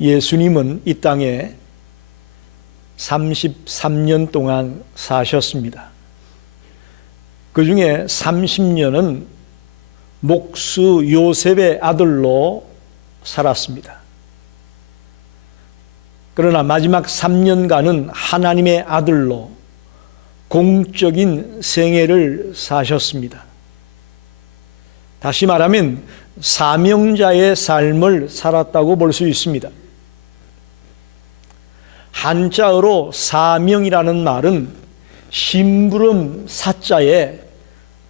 예수님은 이 땅에 33년 동안 사셨습니다. 그 중에 30년은 목수 요셉의 아들로 살았습니다. 그러나 마지막 3년간은 하나님의 아들로 공적인 생애를 사셨습니다. 다시 말하면 사명자의 삶을 살았다고 볼 수 있습니다. 한자어로 사명이라는 말은 심부름 사자에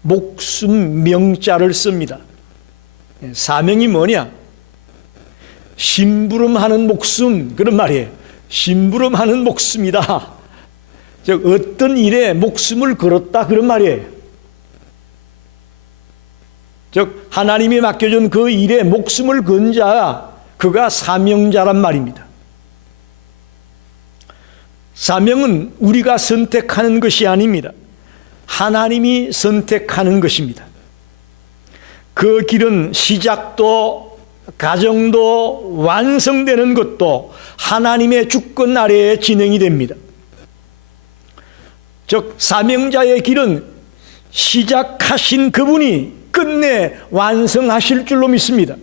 목숨 명자를 씁니다. 사명이 뭐냐? 심부름하는 목숨, 그런 말이에요. 심부름하는 목숨이다. 즉 어떤 일에 목숨을 걸었다, 그런 말이에요. 즉 하나님이 맡겨준 그 일에 목숨을 건 자, 그가 사명자란 말입니다. 사명은 우리가 선택하는 것이 아닙니다. 하나님이 선택하는 것입니다. 그 길은 시작도 과정도 완성되는 것도 하나님의 주권 아래에 진행이 됩니다. 즉 사명자의 길은 시작하신 그분이 끝내 완성하실 줄로 믿습니다.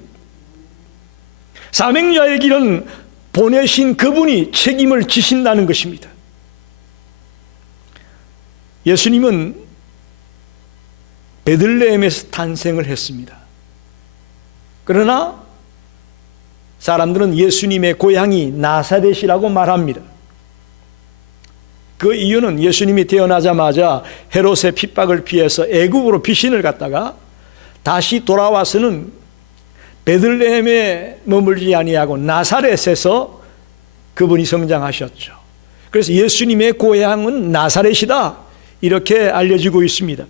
사명자의 길은 보내신 그분이 책임을 지신다는 것입니다. 예수님은 베들레헴에서 탄생을 했습니다. 그러나 사람들은 예수님의 고향이 나사렛이라고 말합니다. 그 이유는 예수님이 태어나자마자 헤롯의 핍박을 피해서 애굽으로 피신을 갔다가 다시 돌아와서는 베들레헴에 머물지 아니하고 나사렛에서 그분이 성장하셨죠. 그래서 예수님의 고향은 나사렛이다, 이렇게 알려지고 있습니다.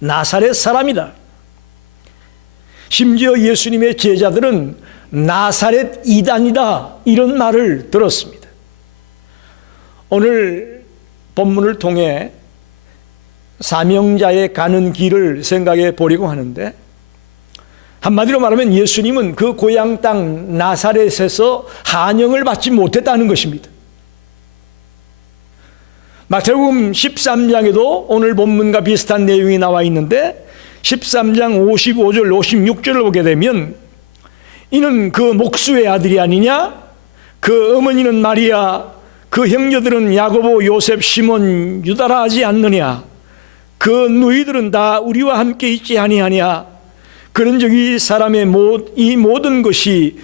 나사렛 사람이다. 심지어 예수님의 제자들은 나사렛 이단이다, 이런 말을 들었습니다. 오늘 본문을 통해 사명자의 가는 길을 생각해 보려고 하는데, 한마디로 말하면 예수님은 그 고향 땅 나사렛에서 한영을 받지 못했다는 것입니다. 마태복음 13장에도 오늘 본문과 비슷한 내용이 나와 있는데 13장 55절 56절을 보게 되면, 이는 그 목수의 아들이 아니냐? 그 어머니는 마리아, 그 형제들은 야고보, 요셉, 시몬, 유다라 하지 않느냐? 그 누이들은 다 우리와 함께 있지 아니하냐? 그런즉 이 사람의 이 모든 것이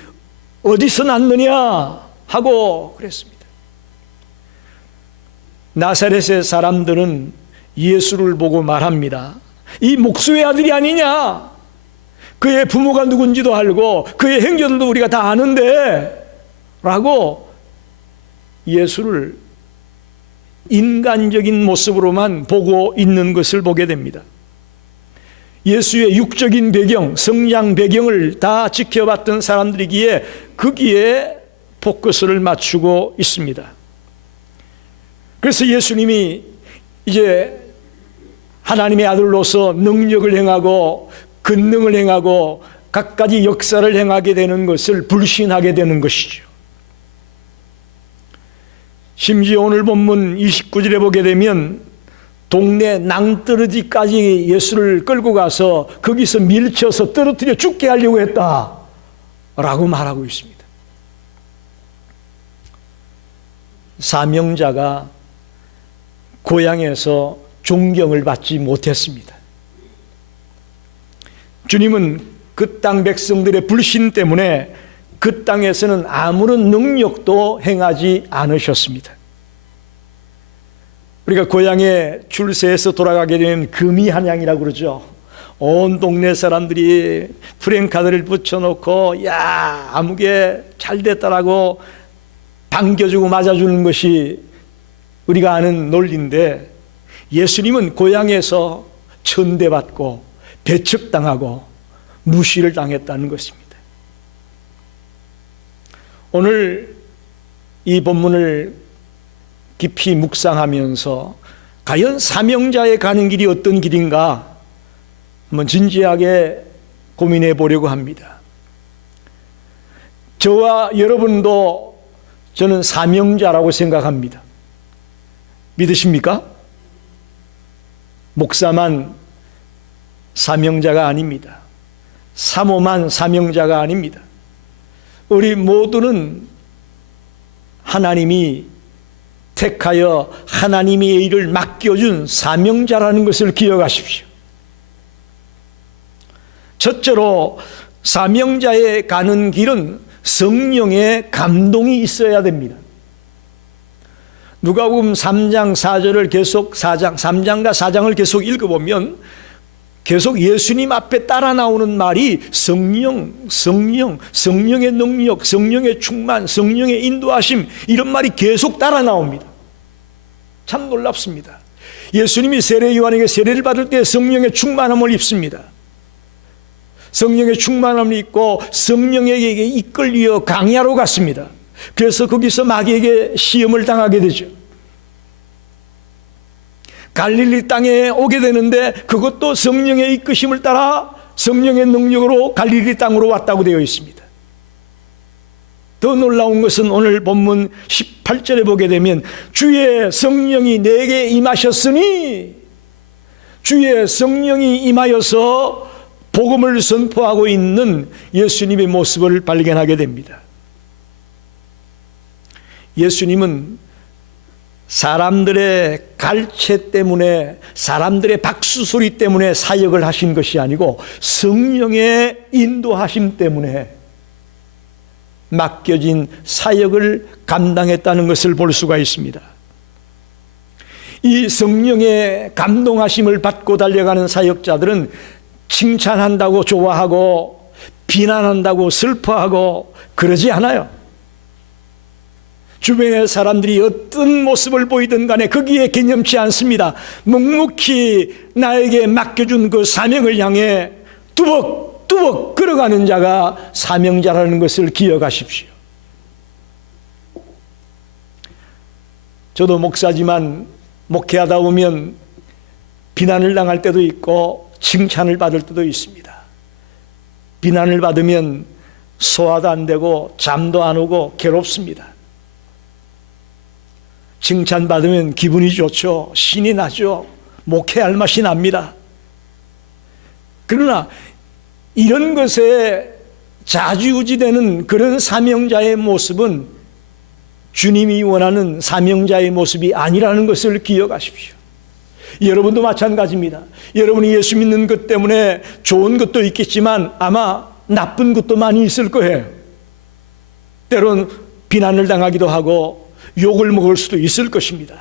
어디서 났느냐 하고 그랬습니다. 나사렛의 사람들은 예수를 보고 말합니다. 이 목수의 아들이 아니냐? 그의 부모가 누군지도 알고 그의 형제들도 우리가 다 아는데, 라고 예수를 인간적인 모습으로만 보고 있는 것을 보게 됩니다. 예수의 육적인 배경, 성장 배경을 다 지켜봤던 사람들이기에 거기에 포커스를 맞추고 있습니다. 그래서 예수님이 이제 하나님의 아들로서 능력을 행하고 권능을 행하고 갖가지 역사를 행하게 되는 것을 불신하게 되는 것이죠. 심지어 오늘 본문 29절에 보게 되면 동네 낭떠러지까지 예수를 끌고 가서 거기서 밀쳐서 떨어뜨려 죽게 하려고 했다라고 말하고 있습니다. 사명자가 고향에서 존경을 받지 못했습니다. 주님은 그 땅 백성들의 불신 때문에 그 땅에서는 아무런 능력도 행하지 않으셨습니다. 우리가 고향에 출세해서 돌아가게 되면 금이한양이라고 그러죠. 온 동네 사람들이 프랭카드를 붙여놓고 야, 아무개 잘 됐다라고 반겨주고 맞아주는 것이 우리가 아는 논리인데, 예수님은 고향에서 천대받고 배척당하고 무시를 당했다는 것입니다. 오늘 이 본문을 깊이 묵상하면서 과연 사명자의 가는 길이 어떤 길인가 한번 진지하게 고민해 보려고 합니다. 저와 여러분도 저는 사명자라고 생각합니다. 믿으십니까? 목사만 사명자가 아닙니다. 사모만 사명자가 아닙니다. 우리 모두는 하나님이 택하여 하나님의 일을 맡겨준 사명자라는 것을 기억하십시오. 첫째로 사명자에 가는 길은 성령의 감동이 있어야 됩니다. 누가복음 3장 4절을 계속 3장과 4장을 계속 읽어보면 계속 예수님 앞에 따라 나오는 말이 성령의 능력, 성령의 충만, 성령의 인도하심, 이런 말이 계속 따라 나옵니다. 참 놀랍습니다. 예수님이 세례 요한에게 세례를 받을 때 성령의 충만함을 입습니다. 성령의 충만함을 입고 성령에게 이끌려 광야로 갔습니다. 그래서 거기서 마귀에게 시험을 당하게 되죠. 갈릴리 땅에 오게 되는데 그것도 성령의 이끄심을 따라 성령의 능력으로 갈릴리 땅으로 왔다고 되어 있습니다. 더 놀라운 것은 오늘 본문 18절에 보게 되면 주의 성령이 내게 임하셨으니, 주의 성령이 임하여서 복음을 선포하고 있는 예수님의 모습을 발견하게 됩니다. 예수님은 사람들의 갈채 때문에, 사람들의 박수 소리 때문에 사역을 하신 것이 아니고 성령의 인도하심 때문에 맡겨진 사역을 감당했다는 것을 볼 수가 있습니다. 이 성령의 감동하심을 받고 달려가는 사역자들은 칭찬한다고 좋아하고 비난한다고 슬퍼하고 그러지 않아요. 주변의 사람들이 어떤 모습을 보이든 간에 거기에 개념치 않습니다. 묵묵히 나에게 맡겨준 그 사명을 향해 뚜벅뚜벅 걸어가는 자가 사명자라는 것을 기억하십시오. 저도 목사지만 목회하다 보면 비난을 당할 때도 있고 칭찬을 받을 때도 있습니다. 비난을 받으면 소화도 안 되고 잠도 안 오고 괴롭습니다. 칭찬받으면 기분이 좋죠. 신이 나죠. 목회할 맛이 납니다. 그러나 이런 것에 좌지우지되는 그런 사명자의 모습은 주님이 원하는 사명자의 모습이 아니라는 것을 기억하십시오. 여러분도 마찬가지입니다. 여러분이 예수 믿는 것 때문에 좋은 것도 있겠지만 아마 나쁜 것도 많이 있을 거예요. 때론 비난을 당하기도 하고 욕을 먹을 수도 있을 것입니다.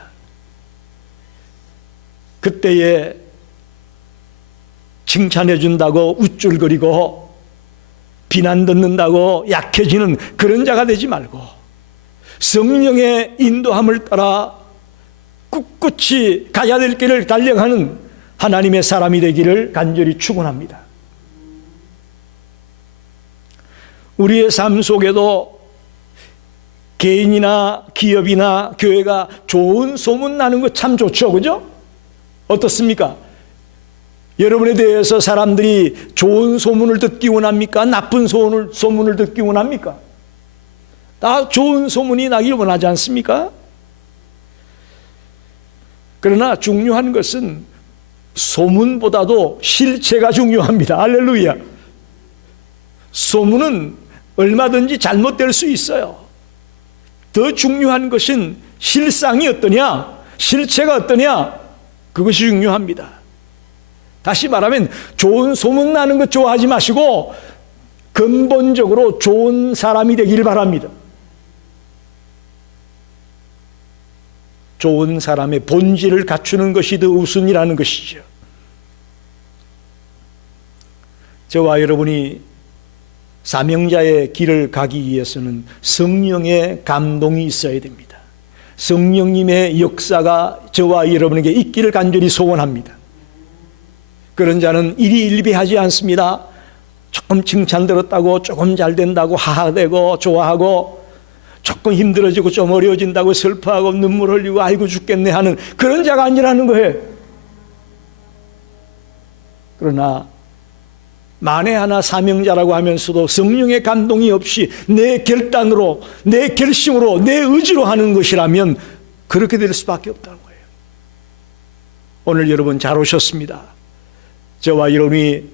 그때에 칭찬해 준다고 우쭐거리고 비난 듣는다고 약해지는 그런 자가 되지 말고 성령의 인도함을 따라 꿋꿋이 가야 될 길을 달려가는 하나님의 사람이 되기를 간절히 축원합니다. 우리의 삶 속에도 개인이나 기업이나 교회가 좋은 소문 나는 거 참 좋죠, 그죠? 어떻습니까? 여러분에 대해서 사람들이 좋은 소문을 듣기 원합니까? 나쁜 소문을 듣기 원합니까? 다 좋은 소문이 나길 원하지 않습니까? 그러나 중요한 것은 소문보다도 실체가 중요합니다. 할렐루야. 소문은 얼마든지 잘못될 수 있어요. 더 중요한 것은 실상이 어떠냐, 실체가 어떠냐, 그것이 중요합니다. 다시 말하면 좋은 소문 나는 것 좋아하지 마시고 근본적으로 좋은 사람이 되기를 바랍니다. 좋은 사람의 본질을 갖추는 것이 더 우선이라는 것이죠. 저와 여러분이 사명자의 길을 가기 위해서는 성령의 감동이 있어야 됩니다. 성령님의 역사가 저와 여러분에게 있기를 간절히 소원합니다. 그런 자는 일희일비하지 않습니다. 조금 칭찬 들었다고 조금 잘 된다고 하하대고 좋아하고 조금 힘들어지고 좀 어려워진다고 슬퍼하고 눈물 흘리고 아이고 죽겠네 하는 그런 자가 아니라는 거예요. 그러나 만에 하나 사명자라고 하면서도 성령의 감동이 없이 내 결단으로, 내 결심으로, 내 의지로 하는 것이라면 그렇게 될 수밖에 없다는 거예요. 오늘 여러분 잘 오셨습니다. 저와 여러분이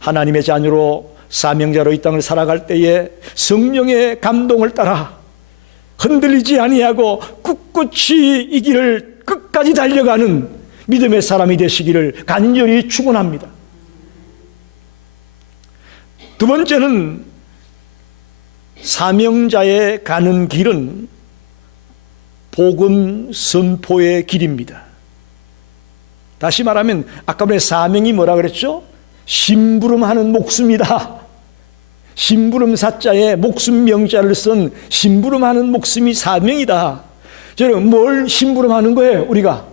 하나님의 자녀로 사명자로 이 땅을 살아갈 때에 성령의 감동을 따라 흔들리지 아니하고 꿋꿋이 이 길을 끝까지 달려가는 믿음의 사람이 되시기를 간절히 축원합니다. 두 번째는 사명자의 가는 길은 복음 선포의 길입니다. 다시 말하면 아까 전에 사명이 뭐라 그랬죠? 심부름하는 목숨이다. 심부름 사자에 목숨 명자를 쓴 심부름하는 목숨이 사명이다. 여러분 뭘 심부름하는 거예요? 우리가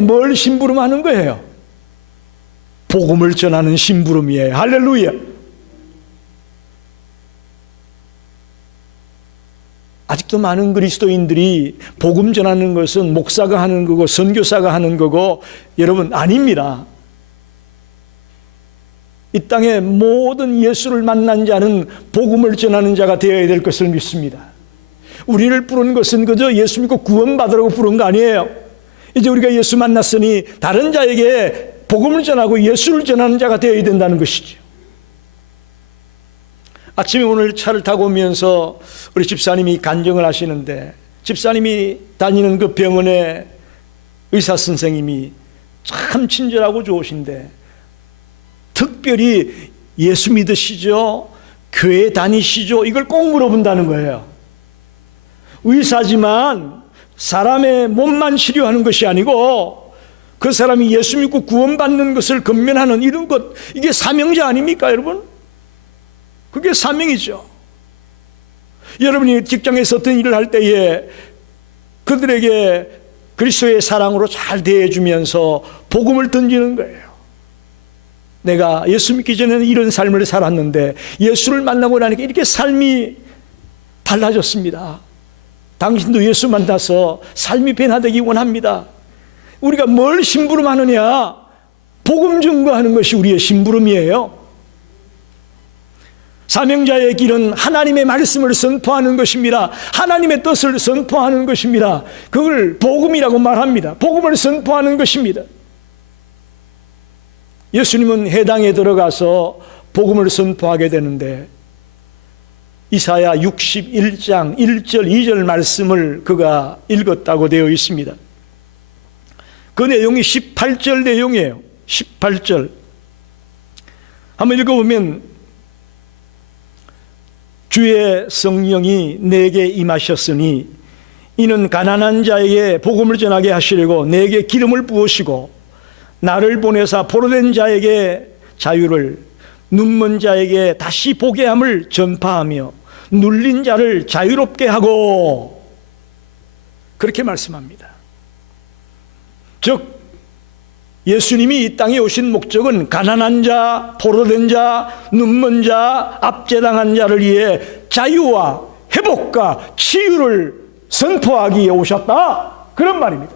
뭘 심부름하는 거예요? 복음을 전하는 심부름이에요. 할렐루야. 아직도 많은 그리스도인들이 복음 전하는 것은 목사가 하는 거고 선교사가 하는 거고, 여러분 아닙니다. 이 땅의 모든 예수를 만난 자는 복음을 전하는 자가 되어야 될 것을 믿습니다. 우리를 부른 것은 그저 예수 믿고 구원받으라고 부른 거 아니에요. 이제 우리가 예수 만났으니 다른 자에게 복음을 전하고 예수를 전하는 자가 되어야 된다는 것이죠. 아침에 오늘 차를 타고 오면서 우리 집사님이 간증을 하시는데, 집사님이 다니는 그 병원의 의사 선생님이 참 친절하고 좋으신데 특별히 예수 믿으시죠? 교회 다니시죠? 이걸 꼭 물어본다는 거예요. 의사지만 사람의 몸만 치료하는 것이 아니고 그 사람이 예수 믿고 구원받는 것을 건면하는 이런 것, 이게 사명자 아닙니까 여러분? 그게 사명이죠. 여러분이 직장에서 어떤 일을 할 때에 그들에게 그리스도의 사랑으로 잘 대해주면서 복음을 던지는 거예요. 내가 예수 믿기 전에는 이런 삶을 살았는데 예수를 만나고 나니까 이렇게 삶이 달라졌습니다. 당신도 예수 만나서 삶이 변화되기 원합니다. 우리가 뭘 심부름하느냐? 복음 증거하는 것이 우리의 심부름이에요. 사명자의 길은 하나님의 말씀을 선포하는 것입니다. 하나님의 뜻을 선포하는 것입니다. 그걸 복음이라고 말합니다. 복음을 선포하는 것입니다. 예수님은 해당에 들어가서 복음을 선포하게 되는데 이사야 61장 1절 2절 말씀을 그가 읽었다고 되어 있습니다. 그 내용이 18절 내용이에요. 18절 한번 읽어보면, 주의 성령이 내게 임하셨으니 이는 가난한 자에게 복음을 전하게 하시려고 내게 기름을 부으시고 나를 보내사 포로된 자에게 자유를, 눈먼 자에게 다시 보게 함을 전파하며 눌린 자를 자유롭게 하고, 그렇게 말씀합니다. 즉 예수님이 이 땅에 오신 목적은 가난한 자, 포로된 자, 눈먼 자, 압제당한 자를 위해 자유와 회복과 치유를 선포하기 위해 오셨다, 그런 말입니다.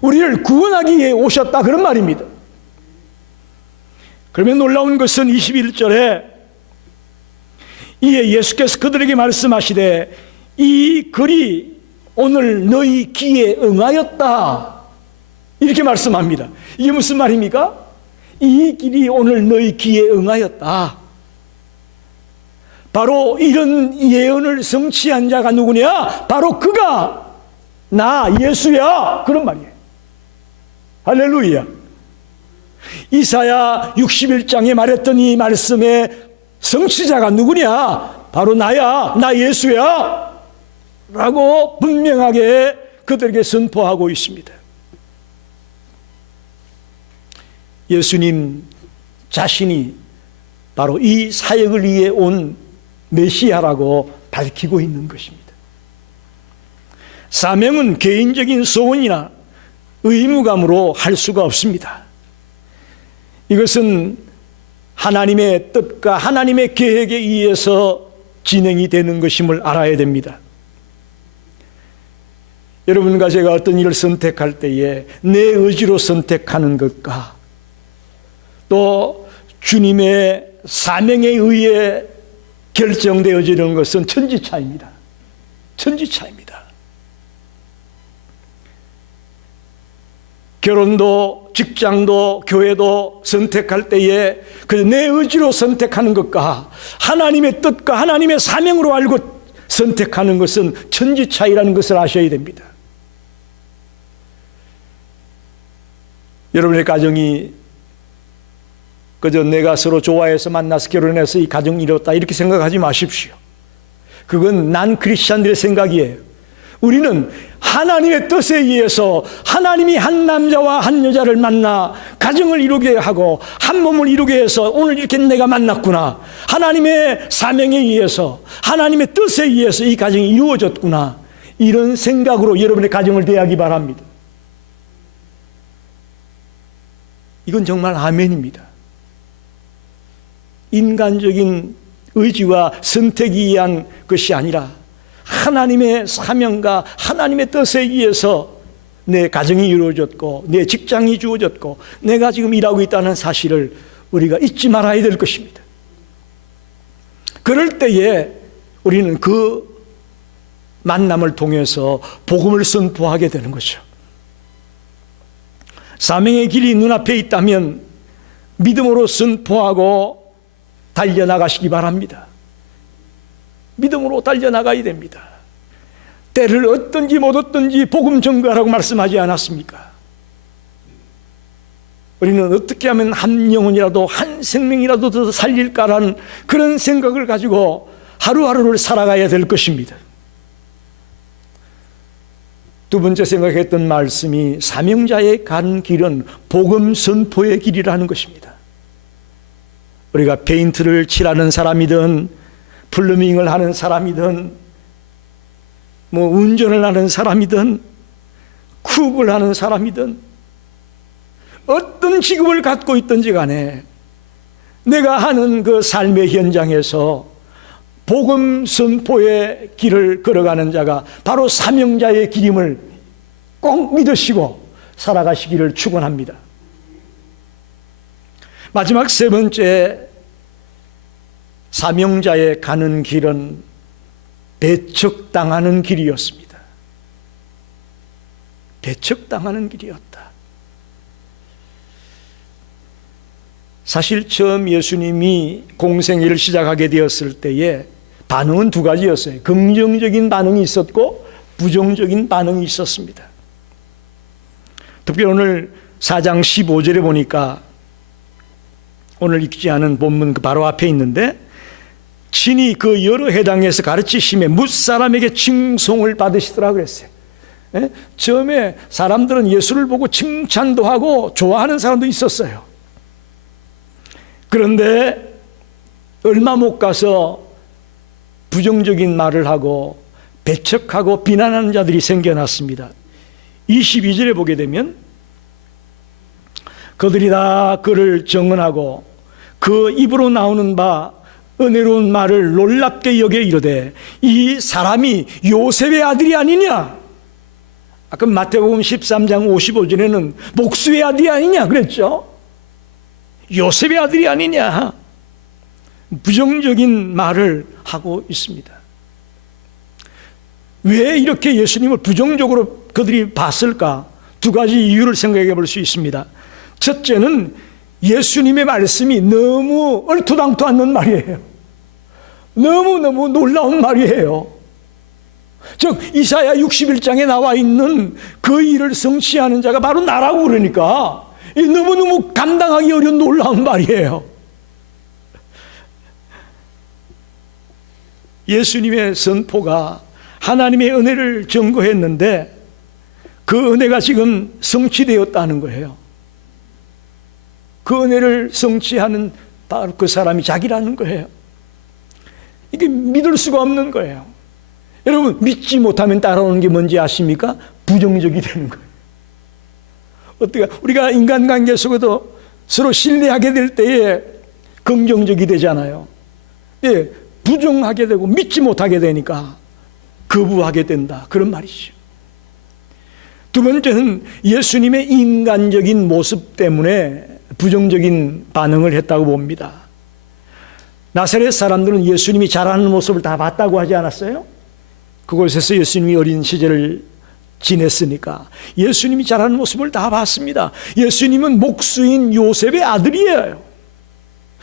우리를 구원하기 위해 오셨다, 그런 말입니다. 그러면 놀라운 것은 21절에 이에 예수께서 그들에게 말씀하시되 이 글이 오늘 너희 귀에 응하였다, 이렇게 말씀합니다. 이게 무슨 말입니까? 이 길이 오늘 너희 귀에 응하였다. 바로 이런 예언을 성취한 자가 누구냐? 바로 그가 나 예수야, 그런 말이에요. 할렐루야. 이사야 61장에 말했던 이 말씀의 성취자가 누구냐? 바로 나야, 나 예수야 라고 분명하게 그들에게 선포하고 있습니다. 예수님 자신이 바로 이 사역을 위해 온 메시아라고 밝히고 있는 것입니다. 사명은 개인적인 소원이나 의무감으로 할 수가 없습니다. 이것은 하나님의 뜻과 하나님의 계획에 의해서 진행이 되는 것임을 알아야 됩니다. 여러분과 제가 어떤 일을 선택할 때에 내 의지로 선택하는 것과 또 주님의 사명에 의해 결정되어지는 것은 천지차입니다. 천지차입니다. 결혼도 직장도 교회도 선택할 때에 그 내 의지로 선택하는 것과 하나님의 뜻과 하나님의 사명으로 알고 선택하는 것은 천지차이라는 것을 아셔야 됩니다. 여러분의 가정이 그저 내가 서로 좋아해서 만나서 결혼해서 이 가정이 이뤘다 이렇게 생각하지 마십시오. 그건 난 크리스찬들의 생각이에요. 우리는 하나님의 뜻에 의해서 하나님이 한 남자와 한 여자를 만나 가정을 이루게 하고 한 몸을 이루게 해서 오늘 이렇게 내가 만났구나. 하나님의 사명에 의해서 하나님의 뜻에 의해서 이 가정이 이루어졌구나. 이런 생각으로 여러분의 가정을 대하기 바랍니다. 이건 정말 아멘입니다. 인간적인 의지와 선택에 의한 것이 아니라 하나님의 사명과 하나님의 뜻에 의해서 내 가정이 이루어졌고 내 직장이 주어졌고 내가 지금 일하고 있다는 사실을 우리가 잊지 말아야 될 것입니다. 그럴 때에 우리는 그 만남을 통해서 복음을 선포하게 되는 거죠. 사명의 길이 눈앞에 있다면 믿음으로 선포하고 달려나가시기 바랍니다. 믿음으로 달려나가야 됩니다. 때를 얻든지 못 얻든지 복음 전가라고 말씀하지 않았습니까? 우리는 어떻게 하면 한 영혼이라도 한 생명이라도 더 살릴까라는 그런 생각을 가지고 하루하루를 살아가야 될 것입니다. 두 번째 생각했던 말씀이 사명자의 간 길은 복음 선포의 길이라는 것입니다. 우리가 페인트를 칠하는 사람이든 플러밍을 하는 사람이든 운전을 하는 사람이든 쿡을 하는 사람이든 어떤 직업을 갖고 있든지 간에 내가 하는 그 삶의 현장에서 복음 선포의 길을 걸어가는 자가 바로 사명자의 길임을 꼭 믿으시고 살아가시기를 축원합니다. 마지막 세 번째, 사명자의 가는 길은 배척당하는 길이었습니다. 배척당하는 길이었다. 사실 처음 예수님이 공생애를 시작하게 되었을 때에 반응은 두 가지였어요. 긍정적인 반응이 있었고 부정적인 반응이 있었습니다. 특별히 오늘 4장 15절에 보니까 오늘 읽지 않은 본문 그 바로 앞에 있는데 친히 그 여러 해당에서 가르치심에 뭇사람에게 칭송을 받으시더라 그랬어요. 예? 처음에 사람들은 예수를 보고 칭찬도 하고 좋아하는 사람도 있었어요. 그런데 얼마 못 가서 부정적인 말을 하고 배척하고 비난하는 자들이 생겨났습니다. 22절에 보게 되면 그들이 다 그를 정언하고 그 입으로 나오는 바 은혜로운 말을 놀랍게 여겨 이르되 이 사람이 요셉의 아들이 아니냐. 아까 마태복음 13장 55절에는 목수의 아들이 아니냐 그랬죠. 요셉의 아들이 아니냐. 부정적인 말을 하고 있습니다. 왜 이렇게 예수님을 부정적으로 그들이 봤을까? 두 가지 이유를 생각해 볼 수 있습니다. 첫째는 예수님의 말씀이 너무 얼토당토 않는 말이에요. 너무너무 놀라운 말이에요. 즉 이사야 61장에 나와 있는 그 일을 성취하는 자가 바로 나라고 그러니까 너무너무 감당하기 어려운 놀라운 말이에요. 예수님의 선포가 하나님의 은혜를 증거했는데 그 은혜가 지금 성취되었다는 거예요. 그 은혜를 성취하는 바로 그 사람이 자기라는 거예요. 이게 믿을 수가 없는 거예요. 여러분 믿지 못하면 따라오는 게 뭔지 아십니까? 부정적이 되는 거예요. 어떻게 우리가 인간관계 속에도 서로 신뢰하게 될 때에 긍정적이 되잖아요. 예, 부정하게 되고 믿지 못하게 되니까 거부하게 된다. 그런 말이죠. 두 번째는 예수님의 인간적인 모습 때문에 부정적인 반응을 했다고 봅니다. 나사렛 사람들은 예수님이 자라는 모습을 다 봤다고 하지 않았어요? 그곳에서 예수님이 어린 시절을 지냈으니까 예수님이 자라는 모습을 다 봤습니다. 예수님은 목수인 요셉의 아들이에요.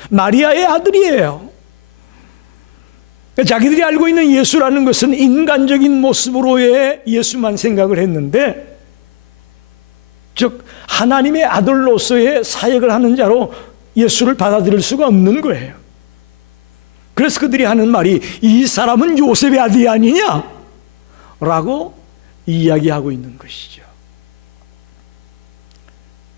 마리아의 아들이에요. 자기들이 알고 있는 예수라는 것은 인간적인 모습으로의 예수만 생각을 했는데, 즉 하나님의 아들로서의 사역을 하는 자로 예수를 받아들일 수가 없는 거예요. 그래서 그들이 하는 말이 이 사람은 요셉의 아들이 아니냐? 라고 이야기하고 있는 것이죠.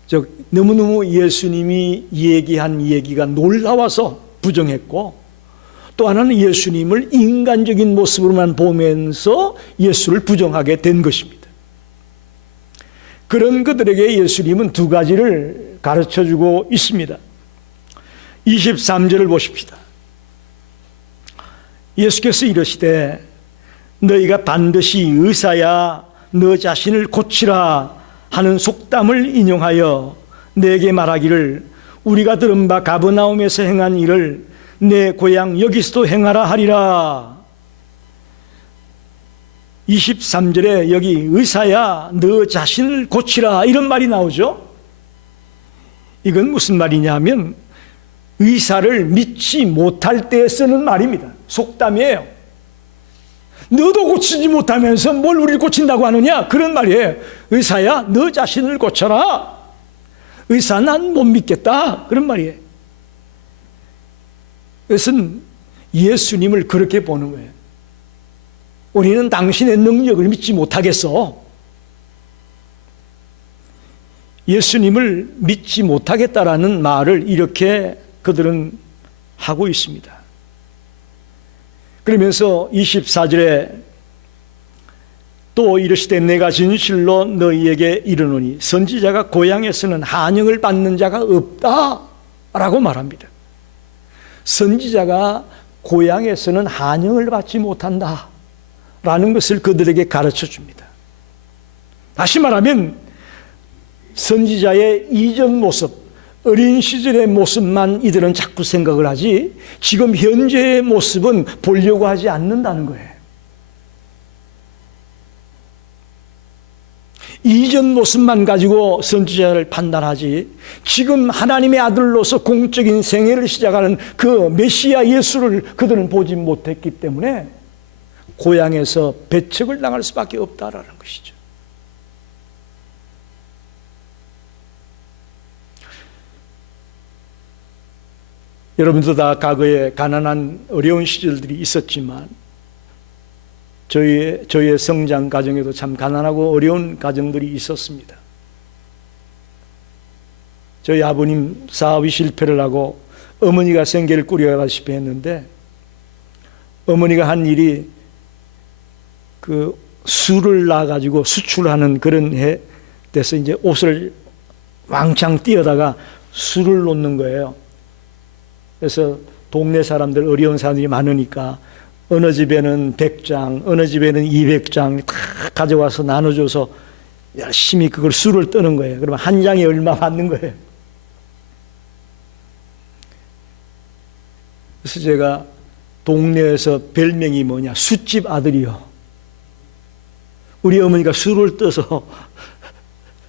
즉 너무너무 예수님이 얘기한 얘기가 놀라워서 부정했고, 또 하나는 예수님을 인간적인 모습으로만 보면서 예수를 부정하게 된 것입니다. 그런 그들에게 예수님은 두 가지를 가르쳐주고 있습니다. 23절을 보십시다. 예수께서 이르시되 너희가 반드시 의사야 너 자신을 고치라 하는 속담을 인용하여 내게 말하기를 우리가 들은 바 가버나움에서 행한 일을 내 고향 여기서도 행하라 하리라. 23절에 여기 의사야 너 자신을 고치라 이런 말이 나오죠. 이건 무슨 말이냐면 의사를 믿지 못할 때 쓰는 말입니다. 속담이에요. 너도 고치지 못하면서 뭘 우리를 고친다고 하느냐, 그런 말이에요. 의사야 너 자신을 고쳐라. 의사 난 못 믿겠다, 그런 말이에요. 그것은 예수님을 그렇게 보는 거예요. 우리는 당신의 능력을 믿지 못하겠어. 예수님을 믿지 못하겠다라는 말을 이렇게 그들은 하고 있습니다. 그러면서 24절에 또 이르시되 내가 진실로 너희에게 이르노니 선지자가 고향에서는 한영을 받는 자가 없다라고 말합니다. 선지자가 고향에서는 한영을 받지 못한다라는 것을 그들에게 가르쳐 줍니다. 다시 말하면 선지자의 이전 모습, 어린 시절의 모습만 이들은 자꾸 생각을 하지 지금 현재의 모습은 보려고 하지 않는다는 거예요. 이전 모습만 가지고 선지자를 판단하지 지금 하나님의 아들로서 공적인 생애를 시작하는 그 메시아 예수를 그들은 보지 못했기 때문에 고향에서 배척을 당할 수밖에 없다라는 것이죠. 여러분도 다 과거에 가난한 어려운 시절들이 있었지만 저희의 성장 과정에도 참 가난하고 어려운 가정들이 있었습니다. 저희 아버님 사업이 실패를 하고 어머니가 생계를 꾸려가시피 했는데 어머니가 한 일이 그 술을 놔가지고 수출하는 그런 해 돼서 이제 옷을 왕창 띄어다가 술을 놓는 거예요. 그래서 동네 사람들 어려운 사람들이 많으니까 어느 집에는 100장, 어느 집에는 200장 다 가져와서 나눠줘서 열심히 그걸 술을 뜨는 거예요. 그러면 한 장에 얼마 받는 거예요. 그래서 제가 동네에서 별명이 뭐냐, 숫집 아들이요. 우리 어머니가 술을 떠서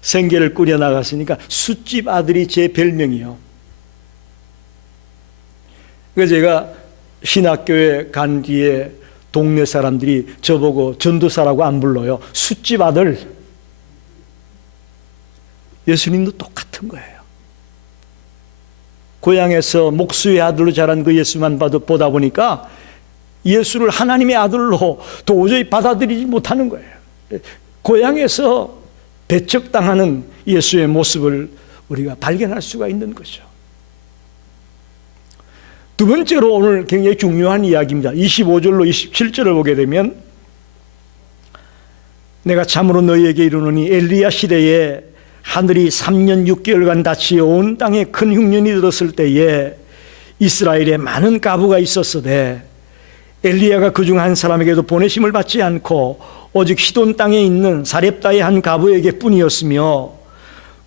생계를 꾸려 나갔으니까 숫집 아들이 제 별명이요. 그래서 제가 신학교에 간 뒤에 동네 사람들이 저보고 전도사라고 안 불러요. 숫집 아들. 예수님도 똑같은 거예요. 고향에서 목수의 아들로 자란 그 예수만 보다 보니까 예수를 하나님의 아들로 도저히 받아들이지 못하는 거예요. 고향에서 배척당하는 예수의 모습을 우리가 발견할 수가 있는 거죠. 두 번째로 오늘 굉장히 중요한 이야기입니다. 25절로 27절을 보게 되면 내가 참으로 너희에게 이르노니 엘리야 시대에 하늘이 3년 6개월간 닫히 온 땅에 큰 흉년이 들었을 때에 이스라엘에 많은 과부가 있었으되 엘리야가 그중 한 사람에게도 보내심을 받지 않고 오직 시돈 땅에 있는 사렙다의 한 과부에게 뿐이었으며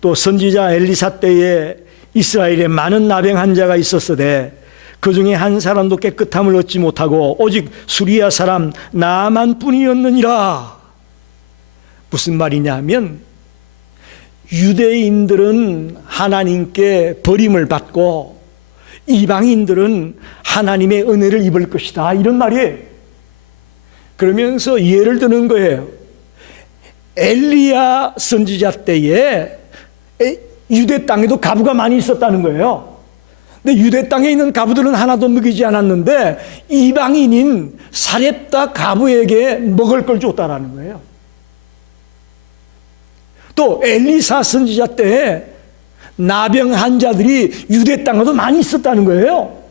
또 선지자 엘리사 때에 이스라엘에 많은 나병 환자가 있었으되 그 중에 한 사람도 깨끗함을 얻지 못하고 오직 수리아 사람 나만 뿐이었느니라. 무슨 말이냐면 유대인들은 하나님께 버림을 받고 이방인들은 하나님의 은혜를 입을 것이다, 이런 말이에요. 그러면서 예를 드는 거예요. 엘리야 선지자 때에 유대 땅에도 과부가 많이 있었다는 거예요. 근데 유대 땅에 있는 과부들은 하나도 먹이지 않았는데 이방인인 사렙다 과부에게 먹을 걸 줬다라는 거예요. 또 엘리사 선지자 때에 나병 환자들이 유대 땅에도 많이 있었다는 거예요.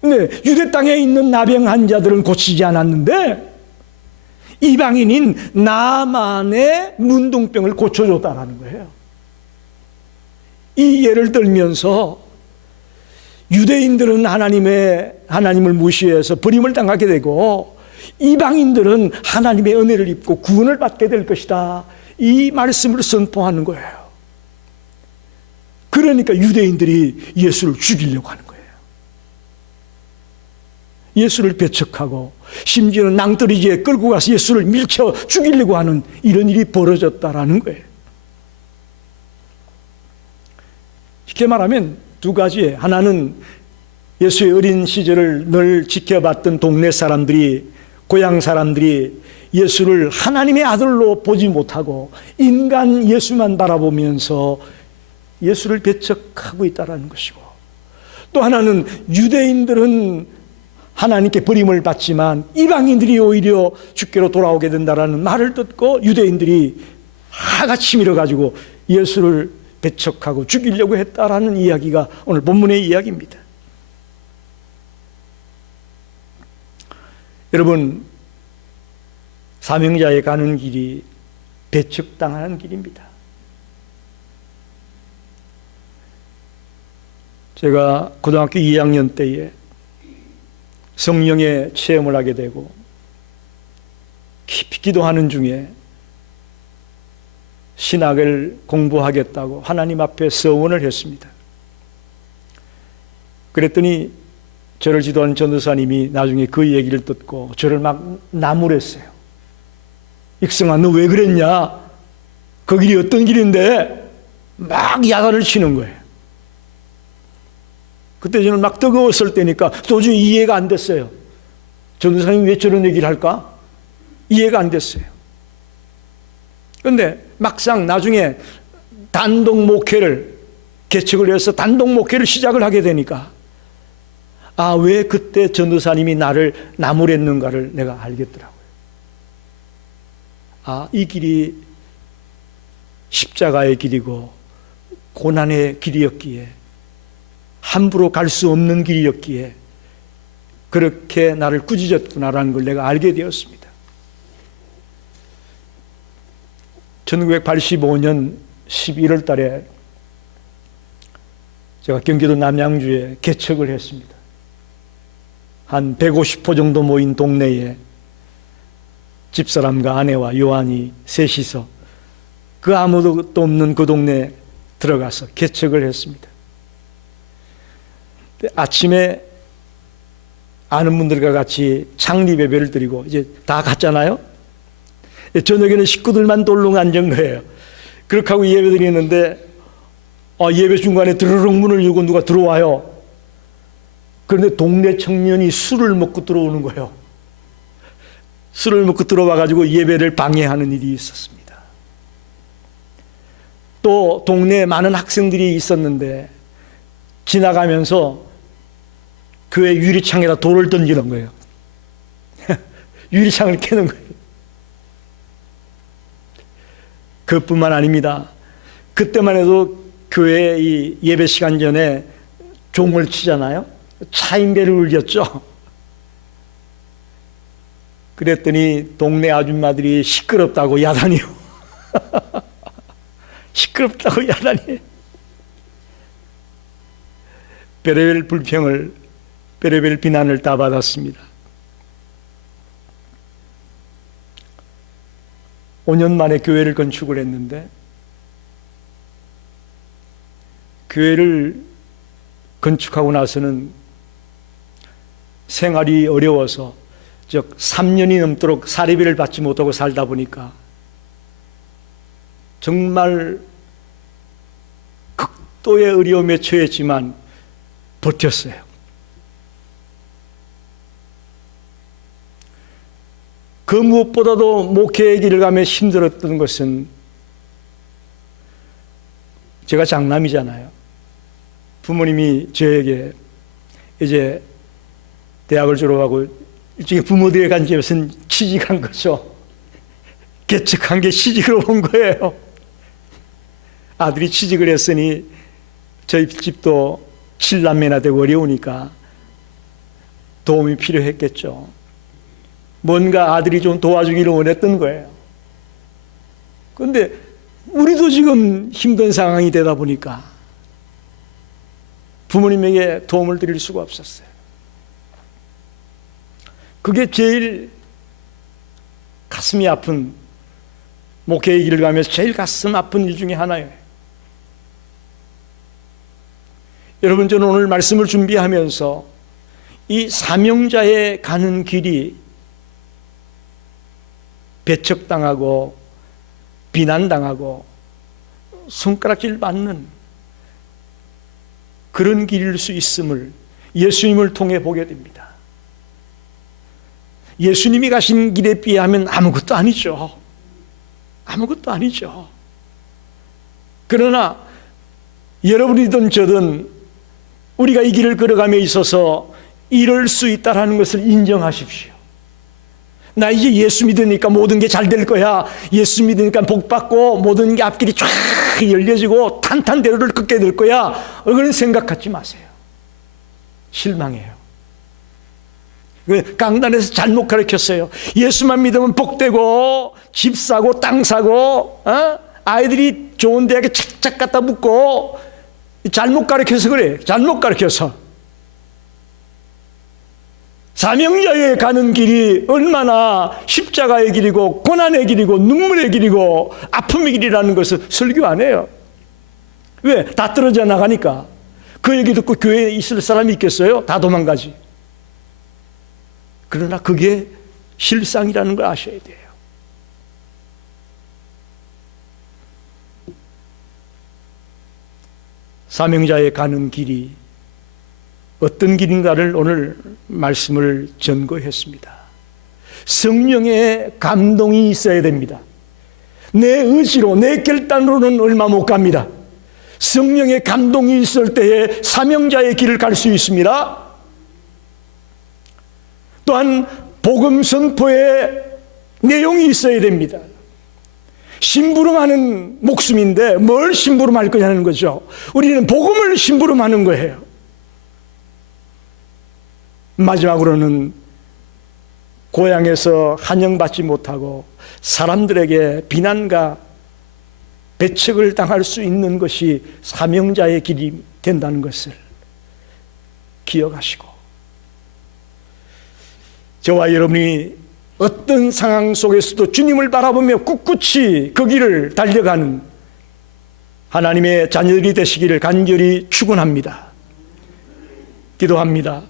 근데 유대 땅에 있는 나병 환자들은 고치지 않았는데 이방인인 나만의 문둥병을 고쳐줬다라는 거예요. 이 예를 들면서 유대인들은 하나님을 무시해서 버림을 당하게 되고 이방인들은 하나님의 은혜를 입고 구원을 받게 될 것이다, 이 말씀을 선포하는 거예요. 그러니까 유대인들이 예수를 죽이려고 하는 거예요. 예수를 배척하고 심지어는 낭떠러지에 끌고 가서 예수를 밀쳐 죽이려고 하는 이런 일이 벌어졌다라는 거예요. 쉽게 말하면 두 가지예요. 하나는 예수의 어린 시절을 늘 지켜봤던 동네 사람들이, 고향 사람들이 예수를 하나님의 아들로 보지 못하고 인간 예수만 바라보면서 예수를 배척하고 있다는 것이고, 또 하나는 유대인들은 하나님께 버림을 받지만 이방인들이 오히려 주께로 돌아오게 된다는 말을 듣고 유대인들이 하가 치밀어 가지고 예수를 배척하고 죽이려고 했다라는 이야기가 오늘 본문의 이야기입니다. 여러분, 사명자에 가는 길이 배척당하는 길입니다. 제가 고등학교 2학년 때에 성령의 체험을 하게 되고 깊이 기도하는 중에 신학을 공부하겠다고 하나님 앞에 서원을 했습니다. 그랬더니 저를 지도한 전도사님이 나중에 그 얘기를 듣고 저를 막 나무랬어요. 익성아, 너 왜 그랬냐? 그 길이 어떤 길인데? 막 야단을 치는 거예요. 그때 저는 막 뜨거웠을 때니까 도저히 이해가 안 됐어요. 전도사님이 왜 저런 얘기를 할까? 이해가 안 됐어요. 그런데 막상 나중에 단독 목회를 개척을 해서 단독 목회를 시작을 하게 되니까 왜 그때 전도사님이 나를 나무랬는가를 내가 알겠더라고요. 이 길이 십자가의 길이고 고난의 길이었기에, 함부로 갈 수 없는 길이었기에 그렇게 나를 꾸짖었구나라는 걸 내가 알게 되었습니다. 1985년 11월 달에 제가 경기도 남양주에 개척을 했습니다. 한 150호 정도 모인 동네에 집사람과 아내와 요한이 셋이서 그 아무것도 없는 그 동네에 들어가서 개척을 했습니다. 아침에 아는 분들과 같이 창립 예배를 드리고 이제 다 갔잖아요. 저녁에는 식구들만 돌롱 앉은 거예요. 그렇게 하고 예배 드리는데 예배 중간에 드르륵 문을 열고 누가 들어와요. 그런데 동네 청년이 술을 먹고 들어오는 거예요. 술을 먹고 들어와 가지고 예배를 방해하는 일이 있었습니다. 또 동네에 많은 학생들이 있었는데 지나가면서 교회 유리창에다 돌을 던지는 거예요. 유리창을 깨는 거예요. 그것뿐만 아닙니다. 그때만 해도 교회 이 예배 시간 전에 종을 치잖아요. 차인배를 울렸죠. 그랬더니 동네 아줌마들이 시끄럽다고 야단이요. 시끄럽다고 야단이에요. 별의별 불평을, 별의별 비난을 다 받았습니다. 5년 만에 교회를 건축을 했는데 교회를 건축하고 나서는 생활이 어려워서, 즉 3년이 넘도록 사례비를 받지 못하고 살다 보니까 정말 극도의 어려움에 처했지만 버텼어요. 그 무엇보다도 목회의 길을 가며 힘들었던 것은, 제가 장남이잖아요. 부모님이 저에게 이제 대학을 졸업하고 일종의 부모들의 관점에서는 취직한 거죠. 개척한 게 시집으로 온 거예요. 아들이 취직을 했으니 저희 집도 7남매나 되고 어려우니까 도움이 필요했겠죠. 뭔가 아들이 좀 도와주기를 원했던 거예요. 그런데 우리도 지금 힘든 상황이 되다 보니까 부모님에게 도움을 드릴 수가 없었어요. 그게 제일 가슴이 아픈, 목회의 길을 가면서 제일 가슴 아픈 일 중에 하나예요. 여러분, 저는 오늘 말씀을 준비하면서 이 사명자의 가는 길이 배척당하고 비난당하고 손가락질 받는 그런 길일 수 있음을 예수님을 통해 보게 됩니다. 예수님이 가신 길에 비하면 아무것도 아니죠. 아무것도 아니죠. 그러나 여러분이든 저든 우리가 이 길을 걸어감에 있어서 이럴 수 있다는 것을 인정하십시오. 나 이제 예수 믿으니까 모든 게 잘 될 거야. 예수 믿으니까 복 받고 모든 게 앞길이 쫙 열려지고 탄탄대로를 걷게 될 거야. 그런 생각 갖지 마세요. 실망해요. 강단에서 잘못 가르쳤어요. 예수만 믿으면 복되고 집 사고 땅 사고 아이들이 좋은 대학에 착착 갖다 붙고, 잘못 가르쳐서 그래. 잘못 가르쳐서. 사명자에 가는 길이 얼마나 십자가의 길이고 고난의 길이고 눈물의 길이고 아픔의 길이라는 것을 설교 안 해요. 왜? 다 떨어져 나가니까. 그 얘기 듣고 교회에 있을 사람이 있겠어요? 다 도망가지. 그러나 그게 실상이라는 걸 아셔야 돼요. 사명자에 가는 길이 어떤 길인가를 오늘 말씀을 전거했습니다. 성령의 감동이 있어야 됩니다. 내 의지로, 내 결단으로는 얼마 못 갑니다. 성령의 감동이 있을 때에 사명자의 길을 갈 수 있습니다. 또한 복음 선포의 내용이 있어야 됩니다. 심부름하는 목숨인데 뭘 심부름할 거냐는 거죠. 우리는 복음을 심부름하는 거예요. 마지막으로는 고향에서 환영받지 못하고 사람들에게 비난과 배척을 당할 수 있는 것이 사명자의 길이 된다는 것을 기억하시고, 저와 여러분이 어떤 상황 속에서도 주님을 바라보며 꿋꿋이 그 길을 달려가는 하나님의 자녀들이 되시기를 간절히 축원합니다. 기도합니다.